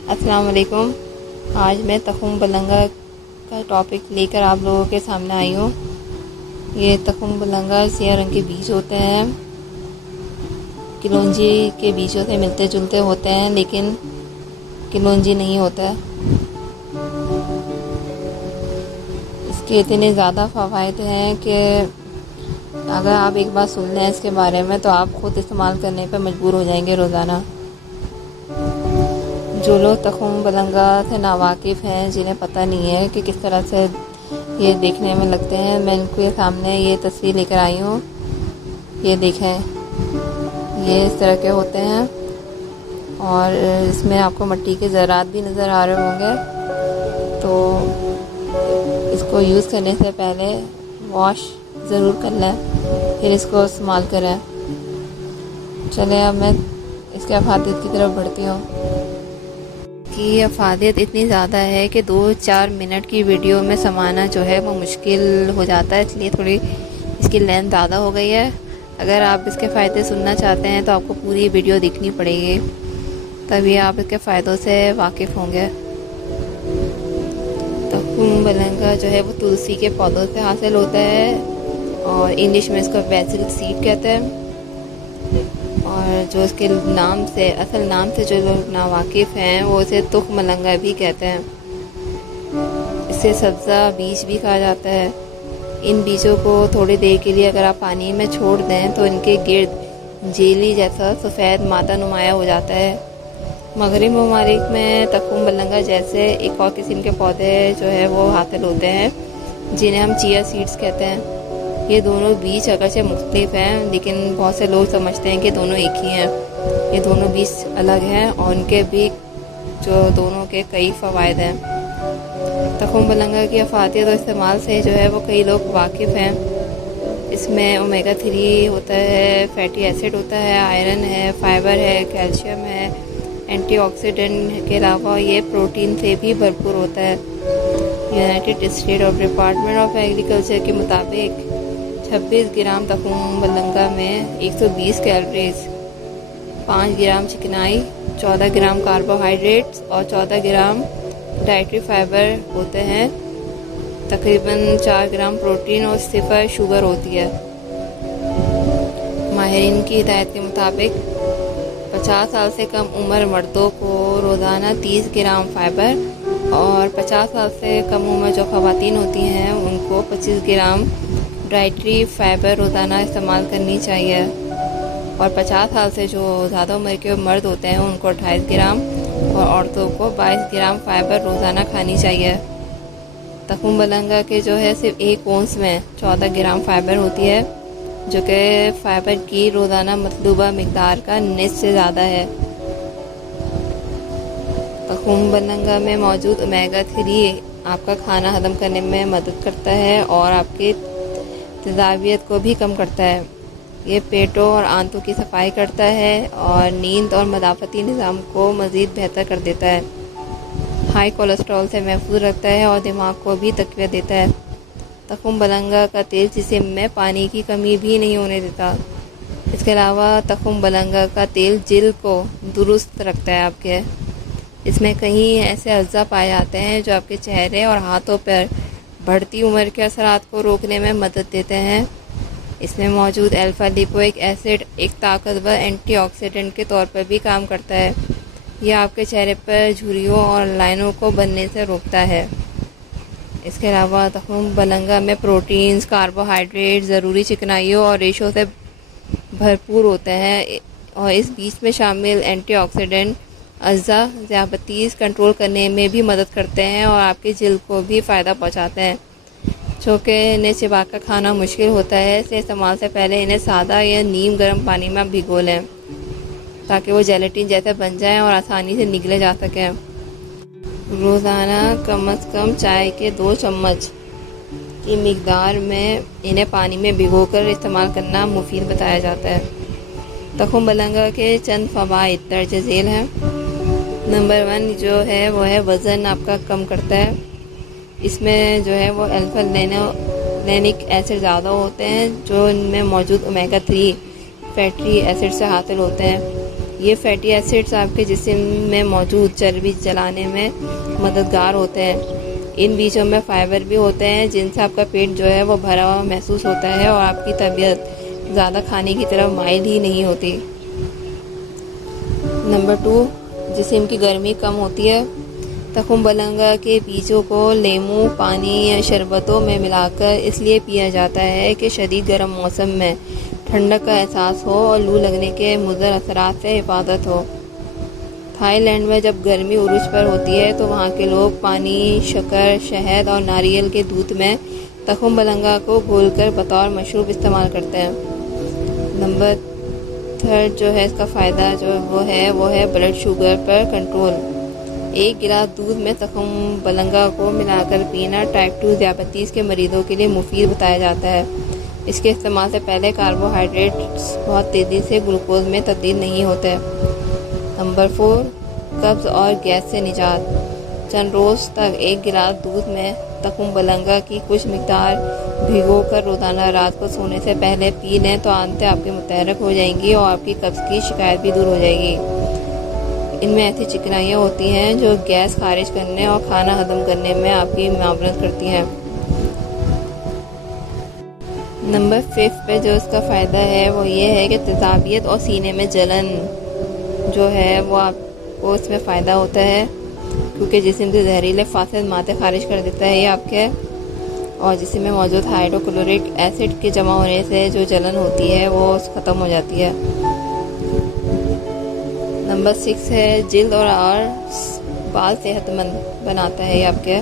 السلام علیکم۔ آج میں تخم بلنگا کا ٹاپک لے کر آپ لوگوں کے سامنے آئی ہوں۔ یہ تخم بلنگا سیاہ رنگ کے بیج ہوتے ہیں، کلونجی کے بیجوں سے ملتے جلتے ہوتے ہیں لیکن کلونجی نہیں ہوتا۔ اس کے اتنے زیادہ فوائد ہیں کہ اگر آپ ایک بار سن لیں اس کے بارے میں تو آپ خود استعمال کرنے پہ مجبور ہو جائیں گے روزانہ۔ جو لوگ تخم بلنگا سے ناواقف ہیں، جنہیں پتہ نہیں ہے کہ کس طرح سے یہ دیکھنے میں لگتے ہیں، میں ان کے سامنے یہ تصویر لے کر آئی ہوں۔ یہ دیکھیں، یہ اس طرح کے ہوتے ہیں اور اس میں آپ کو مٹی کے ذرات بھی نظر آ رہے ہوں گے۔ تو اس کو یوز کرنے سے پہلے واش ضرور کر لیں، پھر اس کو استعمال کریں۔ چلیں اب میں اس کے افادیت کی طرف بڑھتی ہوں۔ کی افادیت اتنی زیادہ ہے کہ 2-4 منٹ کی ویڈیو میں سمانا جو ہے وہ مشکل ہو جاتا ہے، اس لیے تھوڑی اس کی لینتھ زیادہ ہو گئی ہے۔ اگر آپ اس کے فائدے سننا چاہتے ہیں تو آپ کو پوری ویڈیو دیکھنی پڑے گی، تبھی آپ اس کے فائدوں سے واقف ہوں گے۔ تخم بلنگا جو ہے وہ تلسی کے پودوں سے حاصل ہوتا ہے اور انگلش میں اس کو بیسل سیڈ کہتے ہیں، اور جو اس کے نام سے اصل نام سے جو لوگ ناواقف ہیں وہ اسے تخم بلنگا بھی کہتے ہیں۔ اسے سبزہ بیج بھی کہا جاتا ہے۔ ان بیجوں کو تھوڑی دیر کے لیے اگر آپ پانی میں چھوڑ دیں تو ان کے گرد جیلی جیسا سفید مادہ نمایاں ہو جاتا ہے۔ مغربی ممالک میں تخم بلنگا جیسے ایک اور قسم کے پودے جو ہے وہ حاصل ہوتے ہیں، جنہیں ہم چیا سیڈز کہتے ہیں۔ یہ دونوں بیج اگرچہ مختلف ہیں لیکن بہت سے لوگ سمجھتے ہیں کہ دونوں ایک ہی ہیں۔ یہ دونوں بیج الگ ہیں اور ان کے بھی جو دونوں کے کئی فوائد ہیں۔ تخم بلنگا کی افادیت اور استعمال سے جو ہے وہ کئی لوگ واقف ہیں۔ اس میں اومیگا 3 ہوتا ہے، فیٹی ایسڈ ہوتا ہے، آئرن ہے، فائبر ہے، کیلشیم ہے، اینٹی آکسیڈنٹ کے علاوہ یہ پروٹین سے بھی بھرپور ہوتا ہے۔ United state of department of agriculture کے مطابق 26 گرام تخم بلنگا میں 120 کیلوریز، 5 گرام چکنائی، 14 گرام کاربوہائیڈریٹس اور 14 گرام ڈائٹری فائبر ہوتے ہیں۔ تقریباً 4 گرام پروٹین اور 0 شوگر ہوتی ہے۔ ماہرین کی ہدایت کے مطابق 50 سال سے کم عمر مردوں کو روزانہ 30 گرام فائبر اور 50 سال سے کم عمر جو خواتین ہوتی ہیں ان کو 25 گرام ڈائٹری فائبر روزانہ استعمال کرنی چاہیے، اور 50 سال سے جو زیادہ عمر کے مرد ہوتے ہیں ان کو 28 گرام اور عورتوں کو 22 گرام فائبر روزانہ کھانی چاہیے۔ تخم بلنگا کے جو ہے صرف ایک اونس میں 14 گرام فائبر ہوتی ہے، جو کہ فائبر کی روزانہ مطلوبہ مقدار کا نصف سے زیادہ ہے۔ تخم بلنگا میں موجود اومیگا 3 آپ کا کھانا ہضم کرنے میں مدد کرتا ہے اور آپ کی تیزابیت کو بھی کم کرتا ہے۔ یہ پیٹوں اور آنتوں کی صفائی کرتا ہے اور نیند اور مدافعتی نظام کو مزید بہتر کر دیتا ہے۔ ہائی کولیسٹرول سے محفوظ رکھتا ہے اور دماغ کو بھی تقویت دیتا ہے۔ تخم بلنگا کا تیل جسم میں پانی کی کمی بھی نہیں ہونے دیتا۔ اس کے علاوہ تخم بلنگا کا تیل جلد کو درست رکھتا ہے آپ کے۔ اس میں کئی ایسے اجزاء پائے جاتے ہیں جو آپ کے چہرے اور ہاتھوں پر بڑھتی عمر کے اثرات کو روکنے میں مدد دیتے ہیں۔ اس میں موجود الفا لیپوئک ایسڈ ایک طاقتور اینٹی آکسیڈنٹ کے طور پر بھی کام کرتا ہے۔ یہ آپ کے چہرے پر جھریوں اور لائنوں کو بننے سے روکتا ہے۔ اس کے علاوہ تخم بلنگا میں پروٹینز، کاربوہائیڈریٹ، ضروری چکنائیوں اور ریشوں سے بھرپور ہوتے ہیں، اور اس بیج میں شامل اینٹی آکسیڈنٹ اجزاء ذیابیطس کنٹرول کرنے میں بھی مدد کرتے ہیں اور آپ کی جلد کو بھی فائدہ پہنچاتے ہیں۔ چونکہ انہیں چبا کر کھانا مشکل ہوتا ہے، اس لیے استعمال سے پہلے انہیں سادہ یا نیم گرم پانی میں بھگو لیں تاکہ وہ جیلیٹن جیسے بن جائیں اور آسانی سے نگلے جا سکیں۔ روزانہ کم از کم چائے کے 2 چمچ کی مقدار میں انہیں پانی میں بھگو کر استعمال کرنا مفید بتایا جاتا ہے۔ تخم بلنگا کے چند فوائد درج ذیل ہیں۔ نمبر 1 جو ہے وہ ہے وزن آپ کا کم کرتا ہے۔ اس میں جو ہے وہ الفا لینک ایسڈ زیادہ ہوتے ہیں جو ان میں موجود اومیگا 3 فیٹی ایسڈ سے حاصل ہوتے ہیں۔ یہ فیٹی ایسڈز آپ کے جسم میں موجود چربی جلانے میں مددگار ہوتے ہیں۔ ان بیجوں میں فائبر بھی ہوتے ہیں جن سے آپ کا پیٹ جو ہے وہ بھرا ہوا محسوس ہوتا ہے اور آپ کی طبیعت زیادہ کھانے کی طرف مائل ہی نہیں ہوتی۔ نمبر 2، جسم کی گرمی کم ہوتی ہے۔ تخم بلنگا کے بیجوں کو لیموں، پانی یا شربتوں میں ملا کر اس لیے پیا جاتا ہے کہ شدید گرم موسم میں ٹھنڈک کا احساس ہو اور لو لگنے کے مضر اثرات سے حفاظت ہو۔ تھائی لینڈ میں جب گرمی عروج پر ہوتی ہے تو وہاں کے لوگ پانی، شکر، شہد اور ناریل کے دودھ میں تخم بلنگا کو گھول کر بطور مشروب استعمال کرتے ہیں۔ نمبر 3 جو ہے اس کا فائدہ وہ ہے بلڈ شوگر پر کنٹرول۔ ایک گلاس دودھ میں تخم بلنگا کو ملا کر پینا ٹائپ 2 ذیابیطس کے مریضوں کے لیے مفید بتایا جاتا ہے۔ اس کے استعمال سے پہلے کاربوہائیڈریٹس بہت تیزی سے گلوکوز میں تبدیل نہیں ہوتے۔ نمبر 4، قبض اور گیس سے نجات۔ چند روز تک ایک گلاس دودھ میں تخم بلنگا کی کچھ مقدار بھگو کر روزانہ رات کو سونے سے پہلے پی لیں تو عادتیں آپ کی متحرک ہو جائیں گی اور آپ کی قبض کی شکایت بھی دور ہو جائے گی۔ ان میں ایسی چکنائیاں ہوتی ہیں جو گیس خارج کرنے اور کھانا ہضم کرنے میں آپ کی معاونت کرتی ہیں۔ نمبر 5 پہ جو اس کا فائدہ ہے وہ یہ ہے کہ تیزابیت اور سینے میں جلن جو ہے وہ آپ کو اس میں فائدہ ہوتا ہے، کیونکہ جسم سے زہریلے فاسد مادے خارج کر دیتا ہے یہ آپ کے، اور جسم میں موجود ہائیڈروکلورک ایسڈ کے جمع ہونے سے جو جلن ہوتی ہے وہ ختم ہو جاتی ہے۔ نمبر 6 ہے جلد اور بال صحت مند بناتا ہے یہ آپ کے۔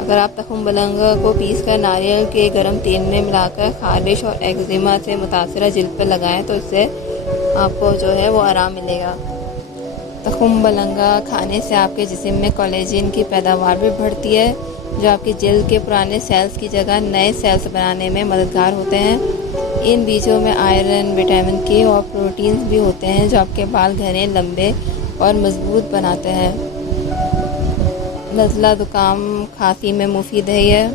اگر آپ تخم بلنگا کو پیس کر ناریل کے گرم تیل میں ملا کر خارش اور ایگزیما سے متاثرہ جلد پر لگائیں تو اس سے آپ کو جو ہے وہ آرام ملے گا۔ تخم بلنگا کھانے سے آپ کے جسم میں کولیجن کی پیداوار بھی بڑھتی ہے جو آپ کی جلد کے پرانے سیلز کی جگہ نئے سیلز بنانے میں مددگار ہوتے ہیں۔ ان بیجوں میں آئرن، وٹامن کے اور پروٹینز بھی ہوتے ہیں جو آپ کے بال گھنے، لمبے اور مضبوط بناتے ہیں۔ نزلہ، زکام، کھانسی میں مفید ہے یہ،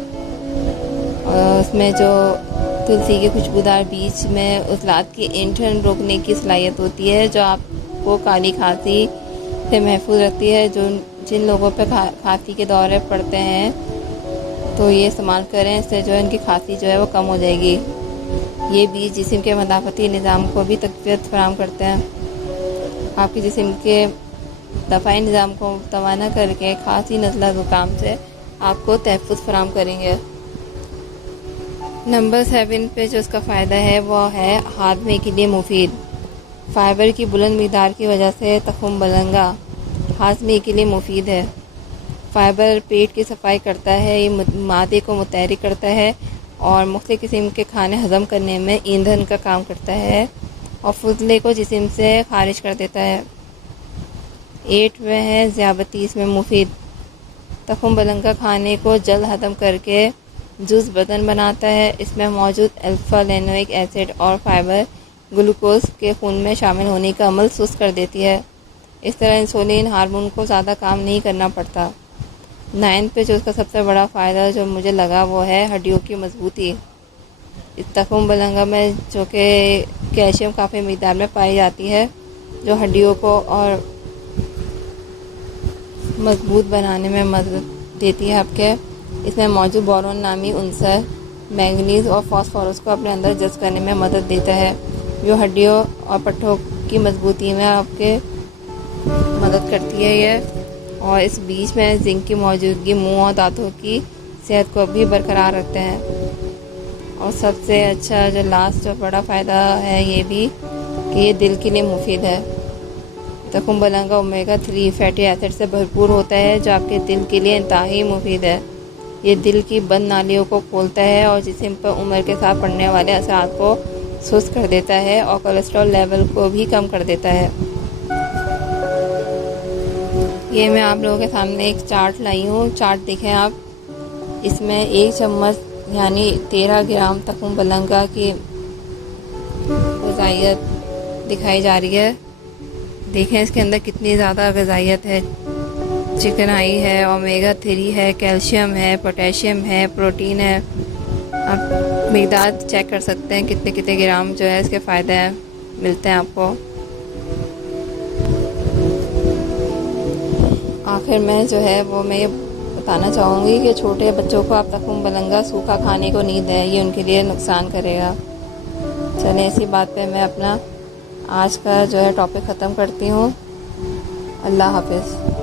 اور اس میں جو تلسی کے خوشبودار بیج میں عضلات کی اینٹھن روکنے کی صلاحیت ہوتی ہے جو آپ کو کالی کھانسی سے محفوظ رکھتی ہے۔ جن لوگوں پہ کھانسی کے دورے پڑتے ہیں تو یہ استعمال کریں، اس سے جو ان کی کھانسی جو ہے وہ کم ہو جائے گی۔ یہ بیج جسم کے مدافعتی نظام کو بھی تقویت فراہم کرتے ہیں، آپ کے جسم کے دفاعی نظام کو توانا کر کے کھانسی، نزلہ، زکام سے آپ کو تحفظ فراہم کریں گے۔ نمبر 7 پہ جو اس کا فائدہ ہے وہ ہے ہاضمے کے لیے مفید۔ فائبر کی بلند مقدار کی وجہ سے تخم بلنگا ہاضمے کے لیے مفید ہے۔ فائبر پیٹ کی صفائی کرتا ہے، یہ معدے کو متحرک کرتا ہے اور مختلف قسم کے کھانے ہضم کرنے میں ایندھن کا کام کرتا ہے اور فضلے کو جسم سے خارج کر دیتا ہے۔ 8 میں ہے ذیابیطس میں مفید۔ تخم بلنگا کھانے کو جلد ہضم کر کے جز بدن بناتا ہے۔ اس میں موجود الفا لینوک ایسڈ اور فائبر گلوکوز کے خون میں شامل ہونے کا عمل سست کر دیتی ہے، اس طرح انسولین ہارمون کو زیادہ کام نہیں کرنا پڑتا۔ 9 پہ جو اس کا سب سے بڑا فائدہ جو مجھے لگا وہ ہے ہڈیوں کی مضبوطی۔ اس تخم بلنگا میں جو کہ کیلشیم کافی مقدار میں پائی جاتی ہے جو ہڈیوں کو اور مضبوط بنانے میں مدد دیتی ہے آپ کے۔ اس میں موجود بورون نامی عنصر مینگنیز اور فاسفورس کو اپنے اندر جذب کرنے میں مدد دیتا ہے جو ہڈیوں اور پٹھوں کی مضبوطی میں آپ کے مدد کرتی ہے یہ، اور اس بیج میں زنک کی موجودگی منہ اور دانتوں کی صحت کو بھی برقرار رکھتے ہیں۔ اور سب سے اچھا جو لاسٹ جو بڑا فائدہ ہے یہ بھی کہ یہ دل کے لیے مفید ہے۔ تخم بلنگا اومیگا 3 فیٹی ایسڈ سے بھرپور ہوتا ہے جو آپ کے دل کے لیے انتہائی مفید ہے۔ یہ دل کی بند نالیوں کو کھولتا ہے اور جسم پر عمر کے ساتھ پڑنے والے اثرات کو سست کر دیتا ہے اور کولیسٹرول لیول کو بھی کم کر دیتا ہے۔ یہ میں آپ لوگوں کے سامنے ایک چارٹ لائی ہوں، چارٹ دیکھیں آپ، اس میں 1 چمچ یعنی 13 گرام تخم بلنگا کی غذائیت دکھائی جا رہی ہے۔ دیکھیں اس کے اندر کتنی زیادہ غذائیت ہے، چکنائی ہے، اومیگا 3 ہے، کیلشیم ہے، پوٹیشیم ہے، پروٹین ہے۔ آپ مقدار چیک کر سکتے ہیں کتنے گرام جو ہے اس کے فائدے ملتے ہیں آپ کو۔ آخر میں جو ہے وہ میں یہ بتانا چاہوں گی کہ چھوٹے بچوں کو آپ تخم بلنگا سوکھا کھانے کو نہیں دیں، یہ ان کے لیے نقصان کرے گا۔ چلیں اسی بات پہ میں اپنا آج کا جو ہے ٹاپک ختم کرتی ہوں۔ اللہ حافظ۔